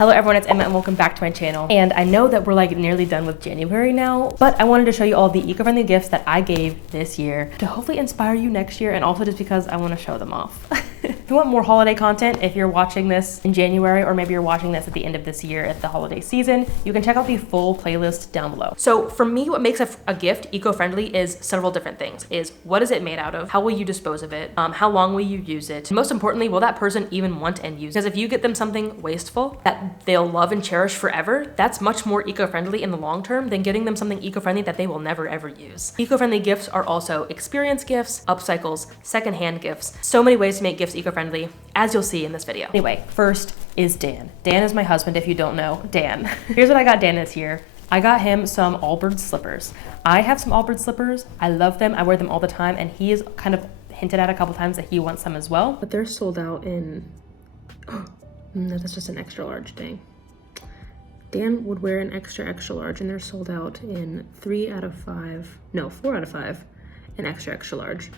Hello everyone, it's Emma and welcome back to my channel. And I know that we're like nearly done with January now, but I wanted to show you all the eco-friendly gifts that I gave this year to hopefully inspire you next year, and also just because I want to show them off. If you want more holiday content, if you're watching this in January, or maybe you're watching this at the end of this year at the holiday season, you can check out the full playlist down below. So for me, what makes a gift eco-friendly is several different things. Is what is it made out of? How will you dispose of it? How long will you use it? And most importantly, will that person even want and use it? Because if you get them something wasteful that they'll love and cherish forever, that's much more eco-friendly in the long term than getting them something eco-friendly that they will never ever use. Eco-friendly gifts are also experience gifts, upcycles, secondhand gifts. So many ways to make gifts eco-friendly, as you'll see in this video. Anyway, first is Dan. Dan is my husband, if you don't know Dan. Here's what I got Dan this year. I got him some Allbirds slippers. I have some Allbirds slippers. I love them. I wear them all the time, and he has kind of hinted at a couple times that he wants some as well. But they're sold out in, no, that's just an extra large, dang. Dan would wear an extra large, and they're sold out in 4 out of 5 in extra large.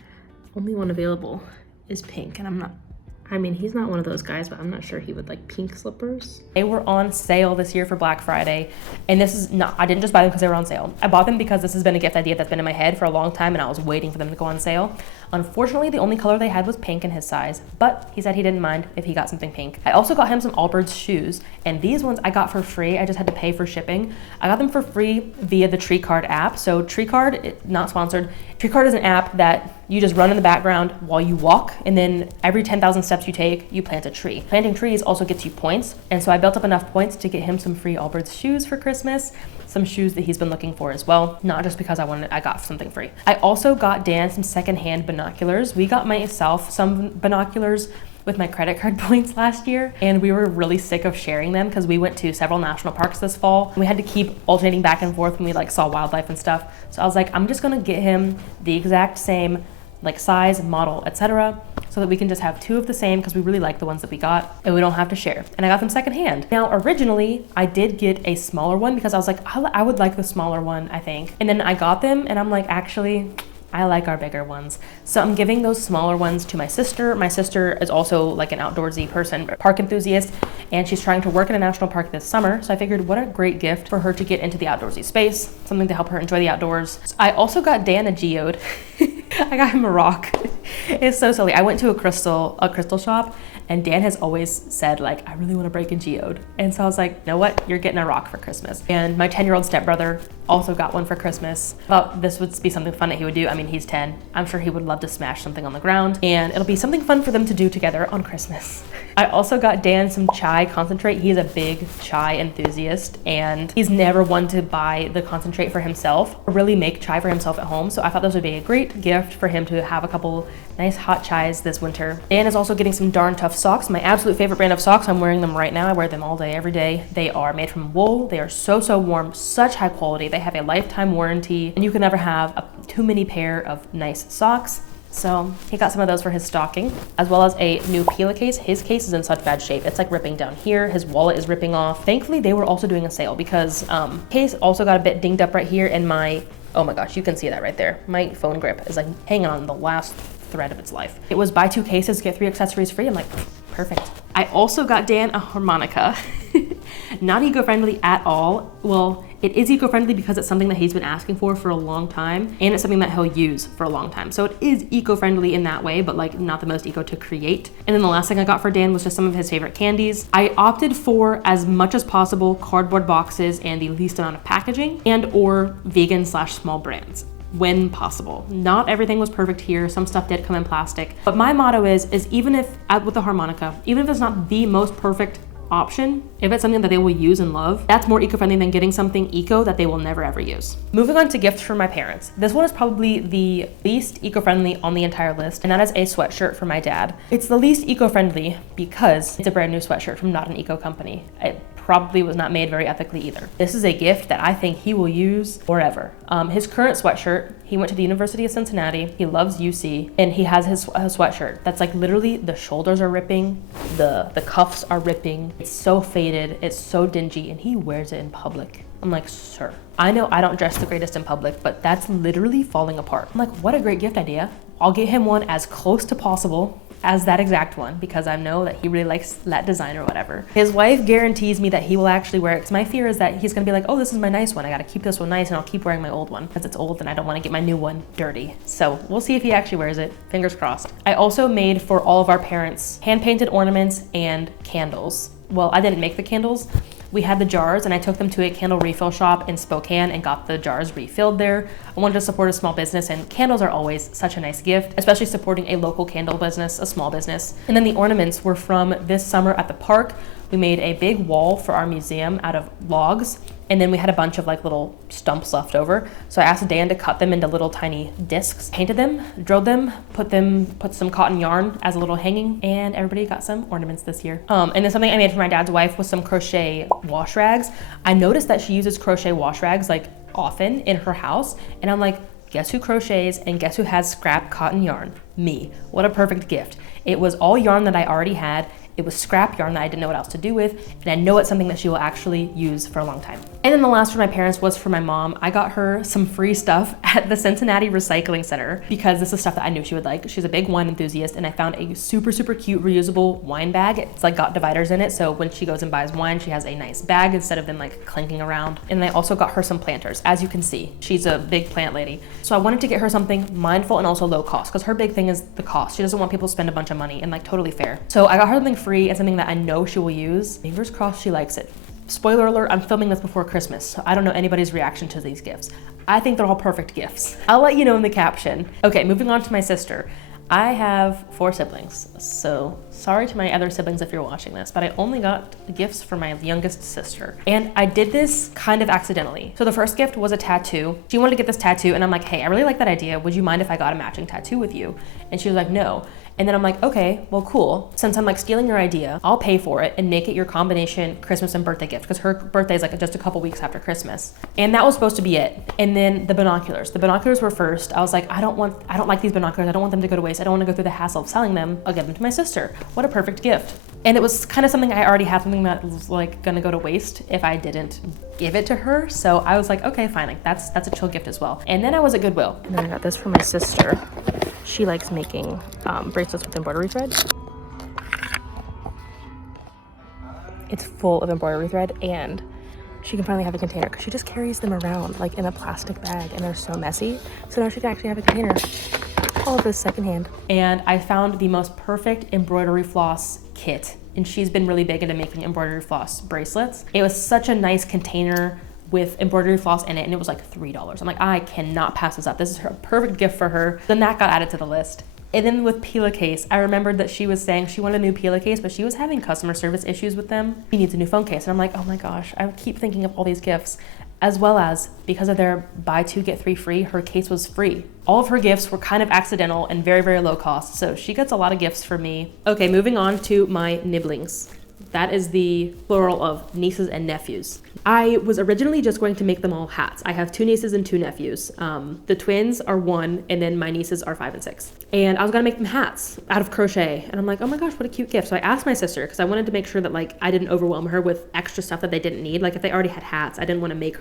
Only one available is pink, and he's not one of those guys, but I'm not sure he would like pink slippers. They were on sale this year for Black Friday, and this is not, I didn't just buy them because they were on sale. I bought them because this has been a gift idea that's been in my head for a long time, and I was waiting for them to go on sale. Unfortunately, the only color they had was pink in his size, but he said he didn't mind if he got something pink. I also got him some Allbirds shoes, and these ones I got for free. I just had to pay for shipping. I got them for free via the TreeCard app. So TreeCard, not sponsored. TreeCard is an app that you just run in the background while you walk, and then every 10,000 steps you take, you plant a tree. Planting trees also gets you points, and so I built up enough points to get him some free Allbirds shoes for Christmas, some shoes that he's been looking for as well, not just because I got something free. I also got Dan some secondhand binoculars. We got myself some binoculars with my credit card points last year, and we were really sick of sharing them because we went to several national parks this fall, and we had to keep alternating back and forth when we like saw wildlife and stuff. So I was like, I'm just gonna get him the exact same like size, model, etc., so that we can just have two of the same, because we really like the ones that we got and we don't have to share. And I got them secondhand. Now, originally, I did get a smaller one because I was like, I would like the smaller one, I think. And then I got them and I'm like, actually, I like our bigger ones. So I'm giving those smaller ones to my sister. My sister is also like an outdoorsy person, park enthusiast, and she's trying to work in a national park this summer. So I figured what a great gift for her to get into the outdoorsy space, something to help her enjoy the outdoors. So I also got Dan a geode. I got him a rock. It's so silly. I went to a crystal shop, and Dan has always said like, I really want to break a geode. And so I was like, you know what? You're getting a rock for Christmas. And my 10-year-old stepbrother also got one for Christmas. Thought this would be something fun that he would do. I mean, he's 10. I'm sure he would love to smash something on the ground, and it'll be something fun for them to do together on Christmas. I also got Dan some chai concentrate. He's a big chai enthusiast, and he's never one to buy the concentrate for himself or really make chai for himself at home. So I thought this would be a great gift for him to have a couple nice hot chais this winter. Dan is also getting some Darn Tough socks, my absolute favorite brand of socks. I'm wearing them right now. I wear them all day, every day. They are made from wool. They are so warm, such high quality. They have a lifetime warranty, and you can never have too many pair of nice socks. So he got some of those for his stocking, as well as a new Pila case. His case is in such bad shape. It's like ripping down here. His wallet is ripping off. Thankfully, they were also doing a sale because case also got a bit dinged up right here, and oh my gosh, you can see that right there. My phone grip is like hanging on the last thread of its life. It was buy 2 cases, get 3 accessories free. I'm like, perfect. I also got Dan a harmonica. Not eco-friendly at all. Well, it is eco-friendly because it's something that he's been asking for a long time, and it's something that he'll use for a long time. So it is eco-friendly in that way, but like not the most eco to create. And then the last thing I got for Dan was just some of his favorite candies. I opted for as much as possible cardboard boxes and the least amount of packaging, and or vegan/small brands when possible. Not everything was perfect here. Some stuff did come in plastic, but my motto is even if with the harmonica, even if it's not the most perfect option, if it's something that they will use and love, that's more eco-friendly than getting something eco that they will never ever use. Moving on to gifts for my parents. This one is probably the least eco-friendly on the entire list, and that is a sweatshirt for my dad. It's the least eco-friendly because it's a brand new sweatshirt from not an eco company. It probably was not made very ethically either. This is a gift that I think he will use forever. His current sweatshirt, he went to the University of Cincinnati, he loves UC, and he has his sweatshirt that's like literally the shoulders are ripping, the cuffs are ripping, it's so faded, it's so dingy, and he wears it in public. I'm like, sir, I know I don't dress the greatest in public, but that's literally falling apart. I'm like, what a great gift idea. I'll get him one as close to possible as that exact one because I know that he really likes that design or whatever. His wife guarantees me that he will actually wear it because my fear is that he's gonna be like, oh, this is my nice one. I gotta keep this one nice and I'll keep wearing my old one because it's old and I don't want to get my new one dirty. So we'll see if he actually wears it. Fingers crossed. I also made for all of our parents hand-painted ornaments and candles. Well, I didn't make the candles. We had the jars and I took them to a candle refill shop in Spokane and got the jars refilled there. I wanted to support a small business and candles are always such a nice gift, especially supporting a local candle business, a small business. And then the ornaments were from this summer at the park. We made a big wall for our museum out of logs. And then we had a bunch of like little stumps left over. So I asked Dan to cut them into little tiny discs, painted them, drilled them, put some cotton yarn as a little hanging, and everybody got some ornaments this year. And then something I made for my dad's wife was some crochet wash rags. I noticed that she uses crochet wash rags like often in her house. And I'm like, guess who crochets and guess who has scrap cotton yarn? Me. What a perfect gift. It was all yarn that I already had. It was scrap yarn that I didn't know what else to do with, and I know it's something that she will actually use for a long time. And then the last for my parents was for my mom. I got her some free stuff at the Cincinnati Recycling Center because this is stuff that I knew she would like. She's a big wine enthusiast, and I found a super, super cute reusable wine bag. It's like got dividers in it, so when she goes and buys wine, she has a nice bag instead of them like clinking around. And I also got her some planters. As you can see, she's a big plant lady. So I wanted to get her something mindful and also low cost because her big thing is the cost. She doesn't want people to spend a bunch of money, and like totally fair. So I got her something free and something that I know she will use. Fingers crossed she likes it. Spoiler alert, I'm filming this before Christmas, so I don't know anybody's reaction to these gifts. I think they're all perfect gifts. I'll let you know in the caption. Okay, moving on to my sister. I have 4 siblings, so sorry to my other siblings if you're watching this, but I only got gifts for my youngest sister. And I did this kind of accidentally. So the first gift was a tattoo. She wanted to get this tattoo, and I'm like, hey, I really like that idea. Would you mind if I got a matching tattoo with you? And she was like, no. And then I'm like, okay, well, cool. Since I'm like stealing your idea, I'll pay for it and make it your combination Christmas and birthday gift because her birthday is like just a couple weeks after Christmas. And that was supposed to be it. And then the binoculars. The binoculars were first. I was like, I don't like these binoculars. I don't want them to go to waste. I don't want to go through the hassle of selling them. I'll give them to my sister. What a perfect gift. And it was kind of something I already had, something that was like gonna go to waste if I didn't give it to her. So I was like, okay, fine, like that's a chill gift as well. And then I was at Goodwill. And then I got this for my sister. She likes making bracelets with embroidery thread. It's full of embroidery thread and she can finally have a container because she just carries them around like in a plastic bag and they're so messy. So now she can actually have a container. All of this secondhand. And I found the most perfect embroidery floss kit. And she's been really big into making embroidery floss bracelets. It was such a nice container with embroidery floss in it, and it was like $3. I'm like, I cannot pass this up. This is a perfect gift for her. Then that got added to the list. And then with pillowcase, I remembered that she was saying she wanted a new pillowcase, but she was having customer service issues with them. She needs a new phone case. And I'm like, oh my gosh, I keep thinking of all these gifts. As well as, because of their buy 2 get 3 free, her case was free. All of her gifts were kind of accidental and very, very low cost. So she gets a lot of gifts from me. Okay, moving on to my nibblings. That is the plural of nieces and nephews. I was originally just going to make them all hats. I have 2 nieces and 2 nephews. The twins are 1, and then my nieces are 5 and 6. And I was gonna make them hats out of crochet. And I'm like, oh my gosh, what a cute gift. So I asked my sister, because I wanted to make sure that like I didn't overwhelm her with extra stuff that they didn't need. Like if they already had hats, I didn't want to make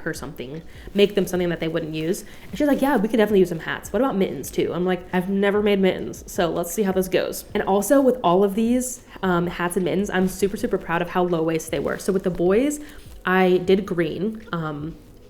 them something that they wouldn't use. And she's like, yeah, we could definitely use some hats. What about mittens too? I'm like, I've never made mittens, so let's see how this goes. And also with all of these hats and mittens, I'm super, super proud of how low waist they were. So with the boys, I did green,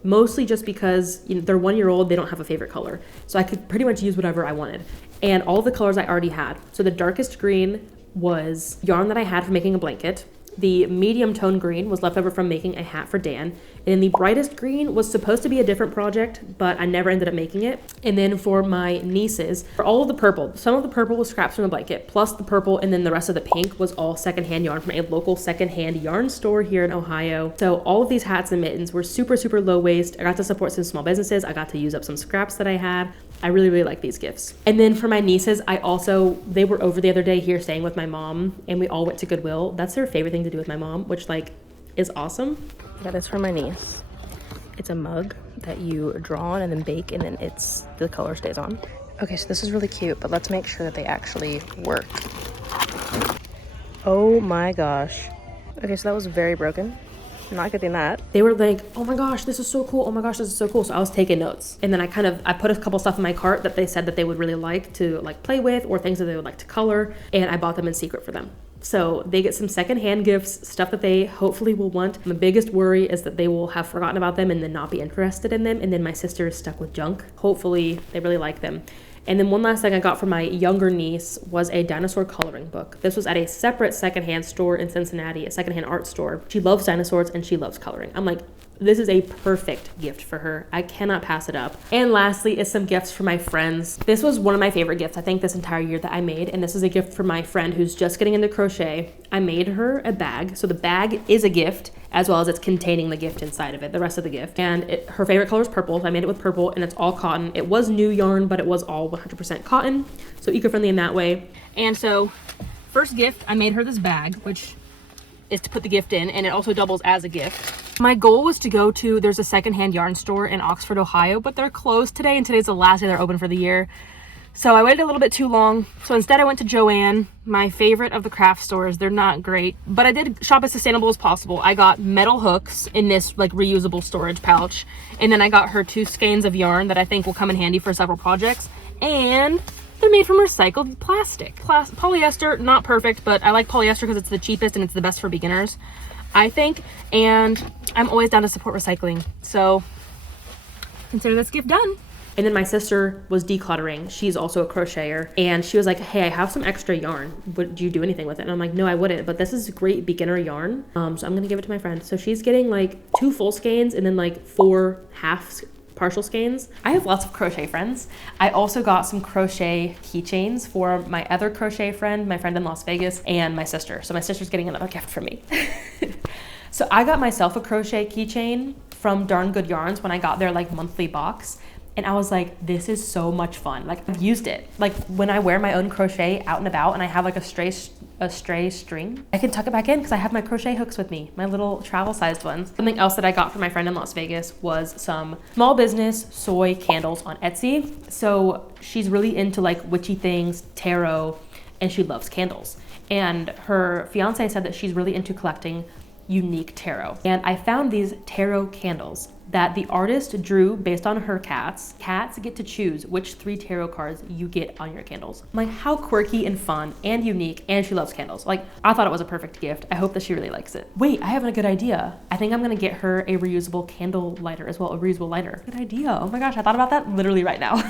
mostly just because they're 1-year-old, they don't have a favorite color. So I could pretty much use whatever I wanted. And all the colors I already had. So the darkest green was yarn that I had for making a blanket. The medium tone green was left over from making a hat for Dan. And then the brightest green was supposed to be a different project, but I never ended up making it. And then for my nieces, for all of the purple, some of the purple was scraps from the blanket, plus the purple, and then the rest of the pink was all secondhand yarn from a local secondhand yarn store here in Ohio. So all of these hats and mittens were super, super low waist. I got to support some small businesses. I got to use up some scraps that I had. I really, really like these gifts. And then for my nieces, they were over the other day here staying with my mom, and we all went to Goodwill. That's their favorite thing to do with my mom, which like is awesome. I got this for my niece. It's a mug that you draw on and then bake, and then the color stays on. Okay, so this is really cute, but let's make sure that they actually work. Oh my gosh. Okay, so that was very broken. Not getting that. They were like, oh my gosh, this is so cool. Oh my gosh, this is so cool. So I was taking notes. And then I put a couple stuff in my cart that they said that they would really like to like play with, or things that they would like to color. And I bought them in secret for them. So they get some secondhand gifts, stuff that they hopefully will want. My biggest worry is that they will have forgotten about them and then not be interested in them. And then my sister is stuck with junk. Hopefully they really like them. And then one last thing I got for my younger niece was a dinosaur coloring book. This was at a separate secondhand store in Cincinnati, a secondhand art store. She loves dinosaurs and she loves coloring. I'm like, this is a perfect gift for her. I cannot pass it up. And lastly is some gifts for my friends. This was one of my favorite gifts, I think, this entire year that I made. And this is a gift for my friend who's just getting into crochet. I made her a bag. So the bag is a gift, as well as it's containing the gift inside of it, the rest of the gift. And her favorite color is purple. So I made it with purple and it's all cotton. It was new yarn, but it was all 100% cotton. So eco-friendly in that way. And so first gift, I made her this bag, which is to put the gift in, and it also doubles as a gift. My goal was to go to, there's a secondhand yarn store in Oxford, Ohio, but they're closed today, and today's the last day they're open for the year. So I waited a little bit too long. So instead I went to Joann, my favorite of the craft stores. They're not great, but I did shop as sustainable as possible. I got metal hooks in this like reusable storage pouch. And then I got her 2 skeins of yarn that I think will come in handy for several projects. And they're made from recycled plastic. Polyester, not perfect, but I like polyester because it's the cheapest and it's the best for beginners, I think. And I'm always down to support recycling. So consider this gift done. And then my sister was decluttering. She's also a crocheter. And she was like, hey, I have some extra yarn. Would you do anything with it? And I'm like, no, I wouldn't. But this is great beginner yarn. So I'm going to give it to my friend. So she's getting like 2 full skeins and then like 4 half partial skeins. I have lots of crochet friends. I also got some crochet keychains for my other crochet friend, my friend in Las Vegas, and my sister. So my sister's getting another gift from me. So I got myself a crochet keychain from Darn Good Yarns when I got their like monthly box. And I was like, this is so much fun. Like, I've used it. Like when I wear my own crochet out and about and I have like a stray string, I can tuck it back in because I have my crochet hooks with me, my little travel sized ones. Something else that I got from my friend in Las Vegas was some small business soy candles on Etsy. So she's really into like witchy things, tarot, and she loves candles. And her fiance said that she's really into collecting unique tarot. And I found these tarot candles that the artist drew based on her cats. Cats get to choose which 3 tarot cards you get on your candles. I'm like, how quirky and fun and unique, and she loves candles. Like, I thought it was a perfect gift. I hope that she really likes it. Wait, I have a good idea. I think I'm gonna get her a reusable candle lighter as well, a reusable lighter. Good idea. Oh my gosh, I thought about that literally right now.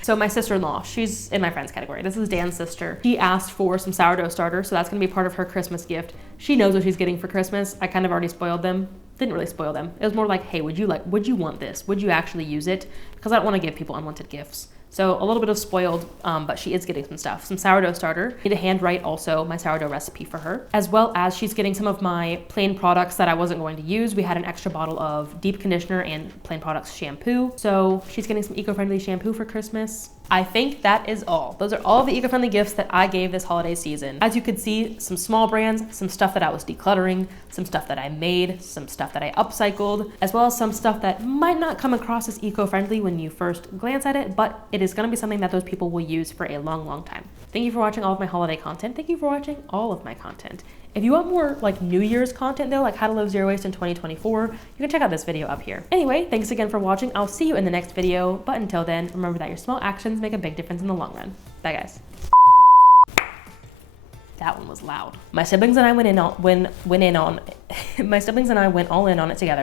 So my sister-in-law, she's in my friends category. This is Dan's sister. She asked for some sourdough starter, so that's gonna be part of her Christmas gift. She knows what she's getting for Christmas. I kind of already spoiled them. Didn't really spoil them. It was more like, hey, would you want this? Would you actually use it? Because I don't want to give people unwanted gifts. So a little bit of spoiled, but she is getting some stuff. Some sourdough starter. I need to handwrite also my sourdough recipe for her. As well as she's getting some of my plain products that I wasn't going to use. We had an extra bottle of deep conditioner and plain products shampoo. So she's getting some eco-friendly shampoo for Christmas. I think that is all. Those are all the eco-friendly gifts that I gave this holiday season. As you can see, some small brands, some stuff that I was decluttering, some stuff that I made, some stuff that I upcycled, as well as some stuff that might not come across as eco-friendly when you first glance at it, but it is gonna be something that those people will use for a long, long time. Thank you for watching all of my holiday content. Thank you for watching all of my content. If you want more like New Year's content though, like how to live zero waste in 2024, you can check out this video up here. Anyway, thanks again for watching. I'll see you in the next video, but until then, remember that your small actions make a big difference in the long run. Bye guys. That one was loud. My siblings and I went all in on it together.